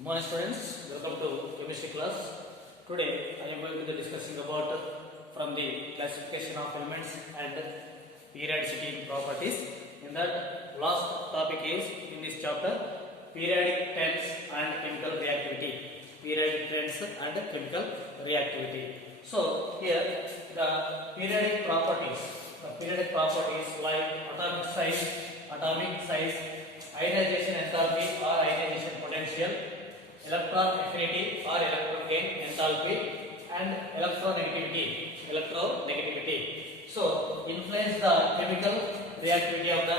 Good morning students, welcome to chemistry class. Today I am going to be discussing about from the classification of elements and periodicity properties. In that last topic is in this chapter periodic trends and chemical reactivity. Periodic trends and chemical reactivity. So here the periodic properties like atomic size, ionization enthalpy or ionization potential, electron affinity or electron gain enthalpy, and electronegativity. So influence the chemical reactivity of the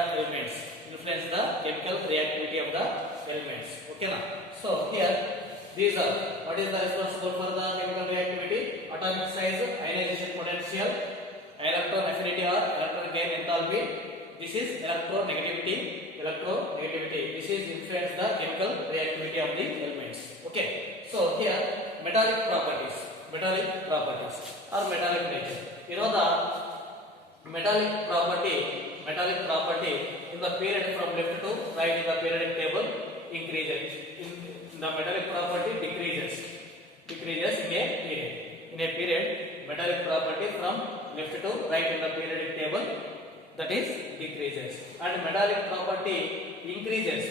elements. Okay now. So here these are what is the responsible for the chemical reactivity: atomic size, ionization potential, electron affinity or electron gain enthalpy. This is electronegativity. This is influence the chemical reactivity of the elements. Okay. So here metallic properties or metallic nature. You know the metallic property in the period from left to right in the periodic table increases. In the metallic property decreases in a period. Metallic property from left to right in the periodic table, that is decreases, and metallic property increases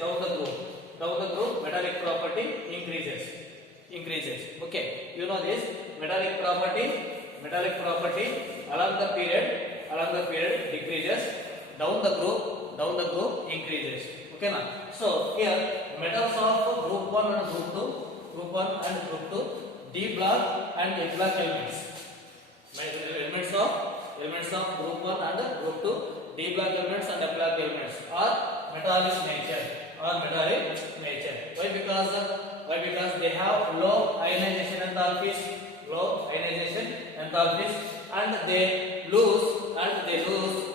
down the group. Metallic property increases. Okay, you know this metallic property along the period decreases, down the group increases. Okay now. So here metals of group 1 and group 2, D block and H block elements of group 1 and group 2, D block elements and F block elements are metallic nature. Why? Because they have low ionization enthalpies, and they lose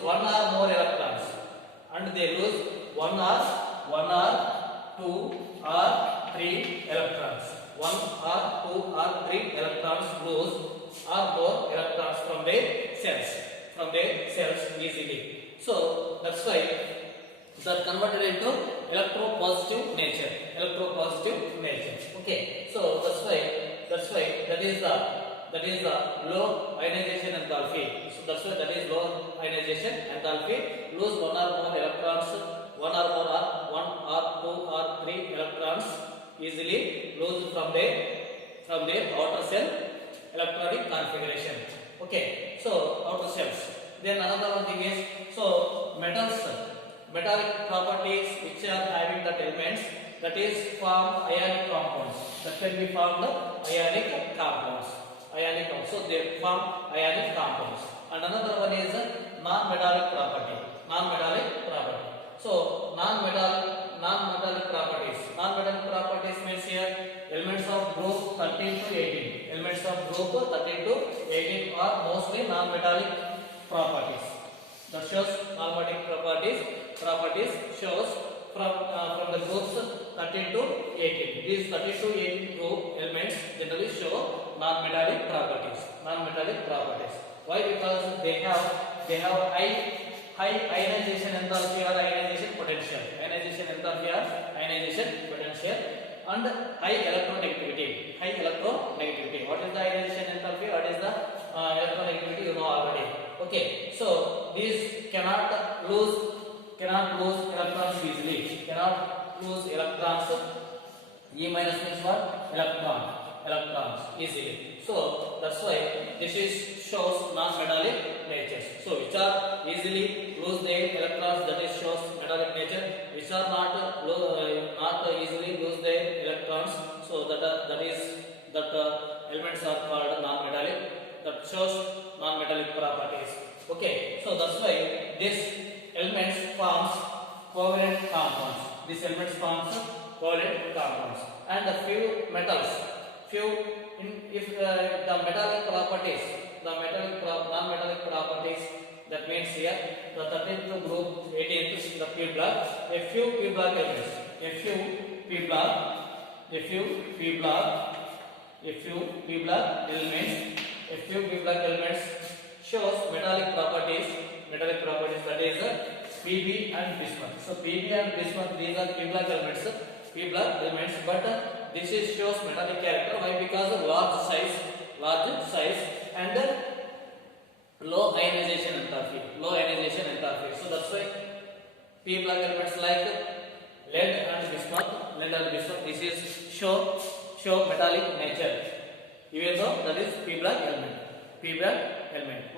one or more electrons, and they lose one or two or three electrons. One or two or three electrons lose or more electrons from their cells easily. So that's why that converted into electropositive nature. Okay. So that's why that is the low ionization enthalpy. So that's why that is low ionization enthalpy. Lose one or more electrons, one or two or three electrons easily lose from their outer cell electronic configuration. Okay, so outer cells. Then another one thing is, so metallic properties which are having that elements, that is form ionic compounds. That can be formed ionic compounds. So they form ionic compounds. And another one is non-metallic property. So non-metallic properties means here elements of group 13 to 18 are mostly non-metallic properties. That shows non-metallic properties shows from the groups 13 to 18. These 13 to 18 group elements generally show non-metallic properties. Why? Because they have high ionization enthalpy or ionization potential, and high electronegativity. What is the ionization enthalpy? What is the electronegativity? You know already. Okay, so these cannot lose electrons easily. E minus means what? Electrons easily. So that's why this shows non-metallic nature. So which are easily lose their electrons, that is shows metallic nature. Which are not easily lose their electrons, so that elements are called non-metallic. That shows non-metallic properties. Okay, so that's why this elements forms covalent compounds. And a few metals. If the metallic properties, non-metallic properties, that means here the 13th group, 18th the P block, a few P block elements, shows metallic properties, that is PB and bismuth. So PB and bismuth, these are P block elements. P block elements, but this is shows metallic character. Why? Because of large size and low ionization enthalpy. So that's why P block elements like lead and bismuth, this is show metallic nature, even though that is P block element.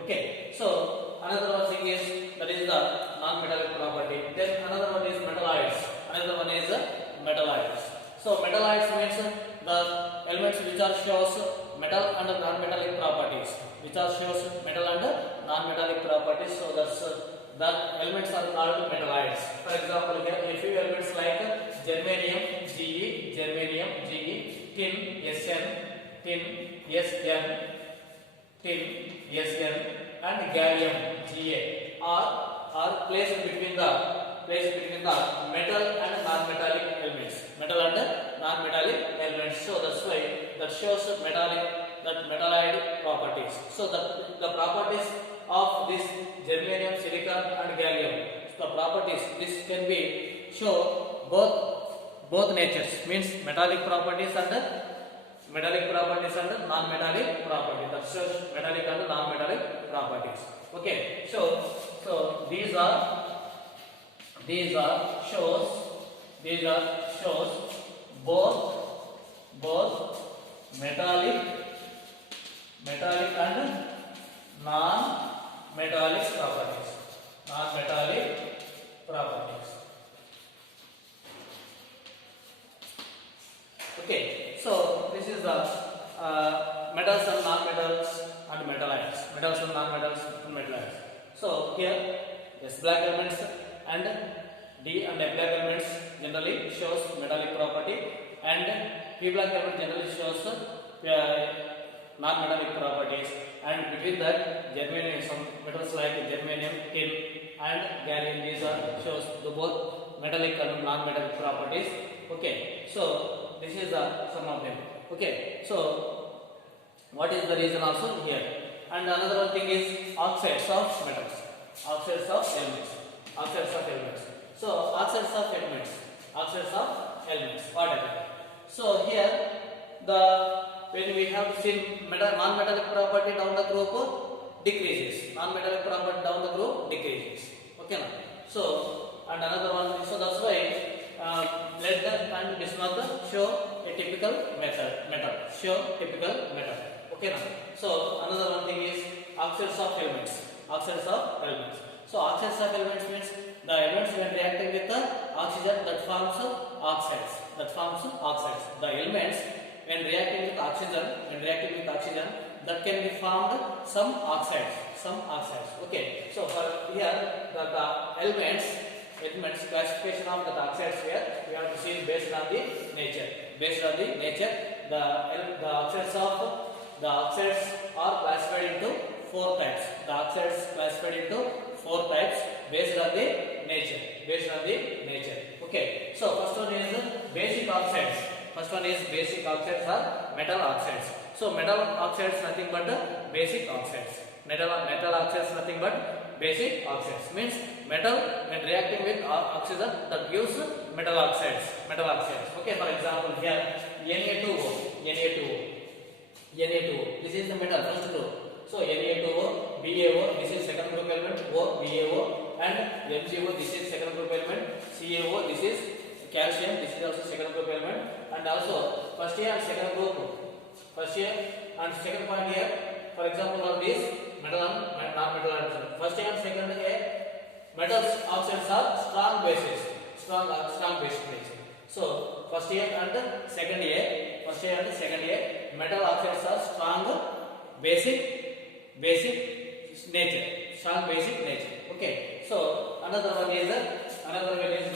Okay, so another one thing is that is the non-metallic property. Then another one is metalloids. So metalloids means the elements which are shows metal and non-metallic properties. So that's the elements are called metalloids. For example, here a few elements like germanium Ge, tin Sn, and gallium Ga are placed between the metal and non-metallic elements. So that's why that shows metalloid properties. So the properties of this germanium, silicon and gallium, the properties this can be show both natures, means metallic properties and non-metallic properties. That shows metallic and non-metallic properties. Okay, so these are shows both metallic and non-metallic properties. Okay, so this is the metals and non-metals and metalloids. So here S black elements and D and F black elements generally shows metallic property, and P black element generally shows non-metallic properties, and between that germanium, some metals like germanium, tin and gallium, these are shows the both metallic and non-metallic properties. Okay, so this is the some of them. Okay, so what is the reason also here? And another one thing is oxides of metals, oxides of elements. So oxides of elements, what are they? So here when we have seen non-metallic property down the group decreases, okay now? So and another one, so that's why lead and bismuth show a typical metal. Okay now? So another one thing is oxides of elements. So oxides of elements means the elements when reacting with the oxygen that forms oxides. The elements when reacting with oxygen that can be formed some oxides. Okay, so for here the elements classification of the oxides here we have to see based on the nature. The oxides are classified into four types. Based on the nature. Okay, so first one is basic oxides. Are metal oxides. So metal oxides nothing but basic oxides. Metal oxides nothing but basic oxides. Means metal when reacting with oxygen that gives metal oxides. Okay, for example here Na2O. This is the metal first group. So Na2O, BaO, this is second group element, BaO, and MgO, this is second group element, CaO, this is calcium, this is also second group element, and also first year and second group. Second point here, for example of this metal and non-metal atoms. First year and second year metals oxides are strong bases, strong basic nature. So first year and second year metal oxides are strong basic nature. Okay, so another one is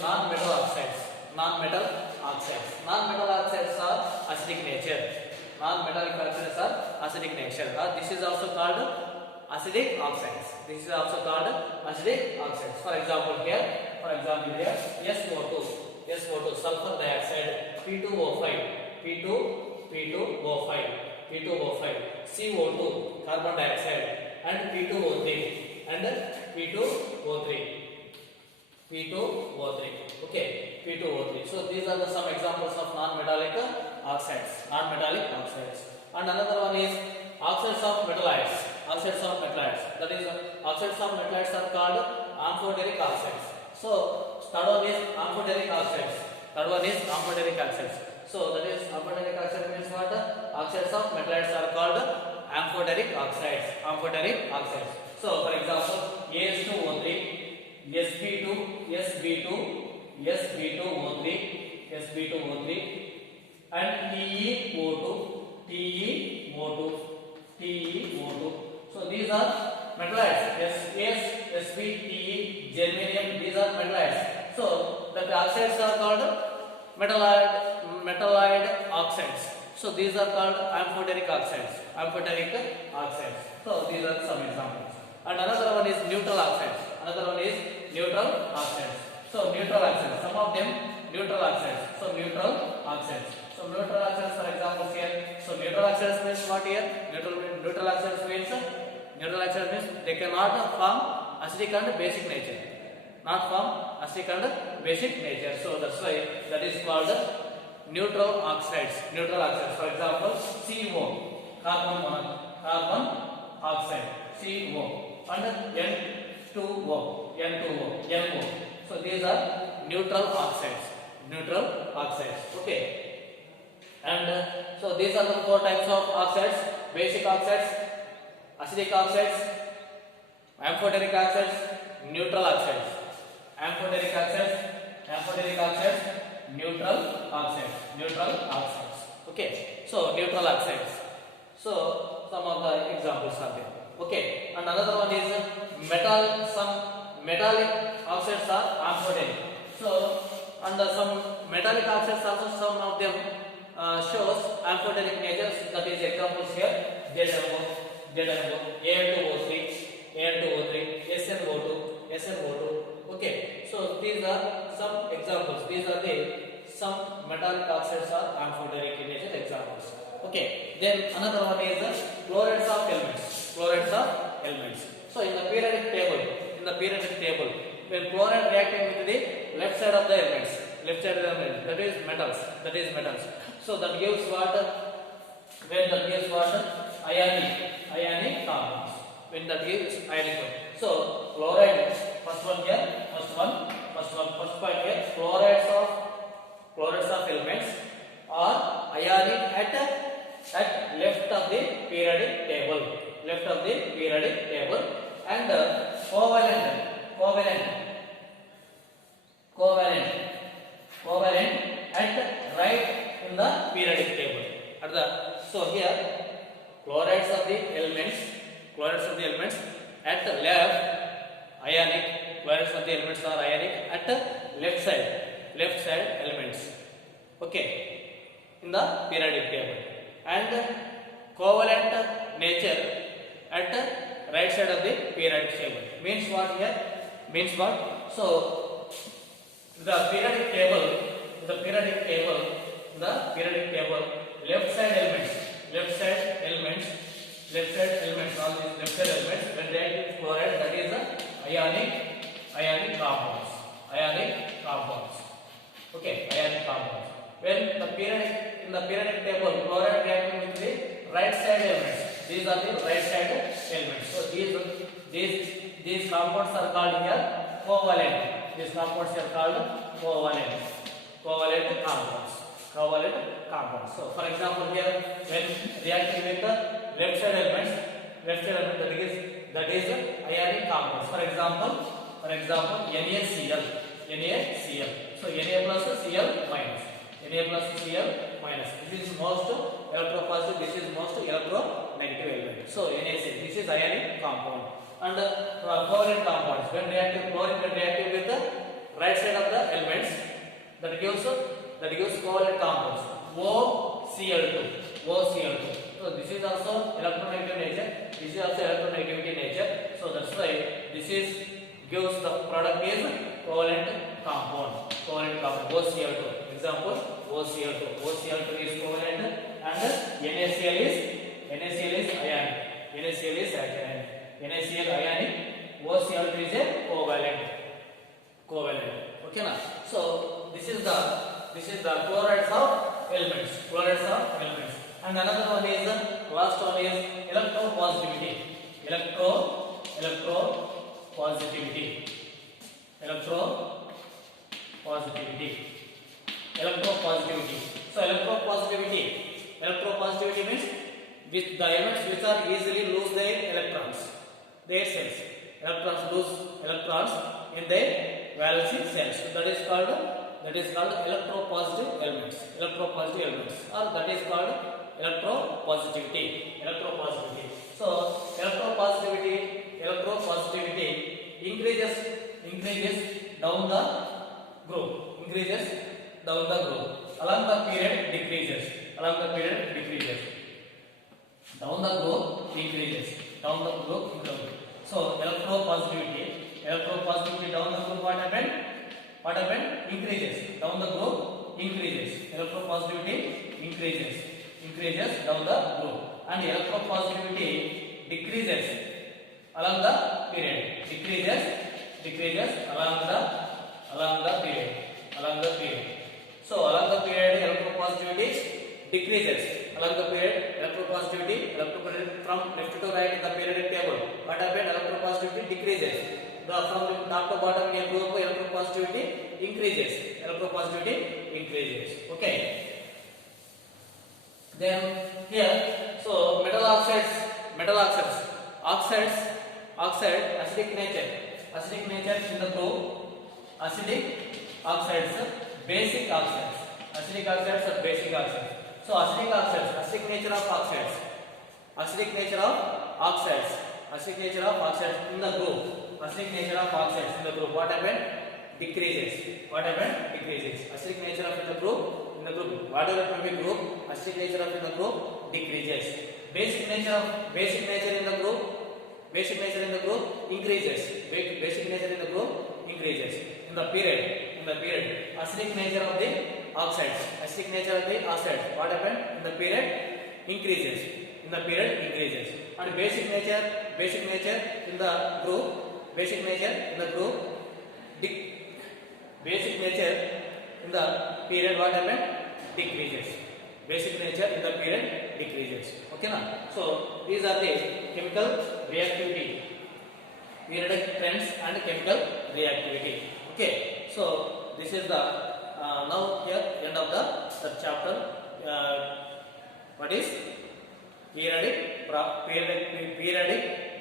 non-metal oxides. Non-metal oxides are acidic nature. Non-metallic oxides are acidic nature. This is also called acidic oxides. For example here SO2, sulfur dioxide, P2O5, CO2, carbon dioxide, and P2O3. Okay, P2O3. So these are the some examples of non-metallic oxides. Non-metallic oxides. And another one is oxides of metallites. Oxides of metallites. That is, oxides of metallites are called amphoteric oxides. So third one is amphoteric oxides. Third one is amphoteric oxides. So that is amphoteric oxide means what? Oxides of metallites are called amphoteric oxides. Amphoteric oxides. So for example, AS2O3, Sp2, Sb2, Sb2O3, Sb2O3, and TeO2, TeO2, TeO2. So these are metallites. S, Sp, Te, germanium. These are metallites. So the oxides are called metallide oxides. So these are called amphoteric oxides. Amphoteric oxides. So these are some examples. And another one is neutral oxides. Another one is neutral oxides. So neutral oxides. Some of them neutral oxides. So neutral oxides. So neutral oxides, for example, here. So neutral oxides means what here? Neutral oxides means they cannot form acidic and basic nature. Not form acidic and basic nature. So that's why that is called neutral oxides. Neutral oxides. For example, CO, carbon oxide, CO, and N2O, NO. So these are neutral oxides. Neutral oxides. Okay. And so these are the four types of oxides: basic oxides, acidic oxides, amphoteric oxides, neutral oxides. Amphoteric oxides, neutral oxides. Okay. So neutral oxides. So some of the examples are there. Okay. And another one is some metallic oxides are amphoteric. So and some metallic oxides also, some of them shows amphoteric natures. That is examples here: ZnO, Al2O3, SnO2. Okay. So these are some examples. These are some metallic oxides are amphoteric in nature examples. Okay. Then another one is chlorides of elements. Chlorides of elements. So in the periodic table, when chloride reacting with the left side of the elements, that is metals. So that gives what? Ionic compounds. When that gives ionic compounds. So chloride, first point here, chlorides of elements are ionic at left of the periodic table. And covalent at right in the periodic table. So here chlorides of the elements at left ionic. Chlorides of the elements are ionic at left side elements. Okay, in the periodic table. And covalent nature at right side of the periodic table. Means what here? So the periodic table, left side elements, all these left side elements, when react with chloride, that is ionic compounds. Okay, ionic compounds. When in the periodic table, chloride reacting with the right side elements, these are the right side elements. So these compounds are called here covalent. These compounds are called covalent compounds. So for example here, when reacting with the left side element, that is ionic compounds. For example, NaCl. So Na plus Cl minus. This is most electropositive. This is most electronegative element. So NaCl. This is ionic compound. And covalent compounds, when chlorine reacting with the right side of the elements, that gives covalent compounds. OCl2. So this is also electronegative nature. So that's why this gives the product is covalent compound. OCl2. Example, OCl2. OCl2 is covalent and NaCl is ionic. NaCl ionic, OCl2 is a covalent. Okay na? So this is the chlorides of elements. Chlorides of elements. And another one is last one is electropositivity. Electropositivity. Electropositivity. Electropositivity. So electropositivity means with the elements which are easily lose their electrons, their cells. Electrons lose electrons in their valency cells. So that is called electropositive elements. Electropositive elements, or that is called electropositivity. Electropositivity. So electropositivity increases down the group. Increases down the group. Along the period decreases. Down the group increases. So electropositivity down the group what happened? Increases. Down the group increases. Electropositivity increases down the group, and electropositivity decreases along the period. Decreases along the period. So along the period electropositivity decreases. Along the period electropositivity from left to right in the periodic table. What happened? Electropositivity decreases. From top to bottom in a group electropositivity increases. Okay. Then here, so metal oxides, acidic nature in the group, acidic oxides, basic oxides, So acidic nature of oxides in the group, what happened? Decreases. Acidic nature of the group, whatever it may be group, acidic nature of the group decreases. Basic nature in the group increases. In the period, acidic nature of the oxides, what happened? In the period increases. And basic nature in the group, basic nature in the period what happened? Decreases. Basic nature in the period decreases. Okay na? So these are the chemical reactivity, periodic trends and chemical reactivity. Okay. So this is the now here end of the chapter. What is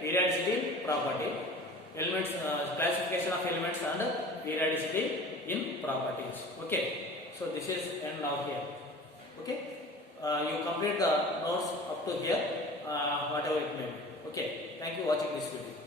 periodicity property, elements, classification of elements and periodicity in properties. Okay. So this is end now here. Okay. You complete the notes up to here, whatever it may be. Okay. Thank you for watching this video.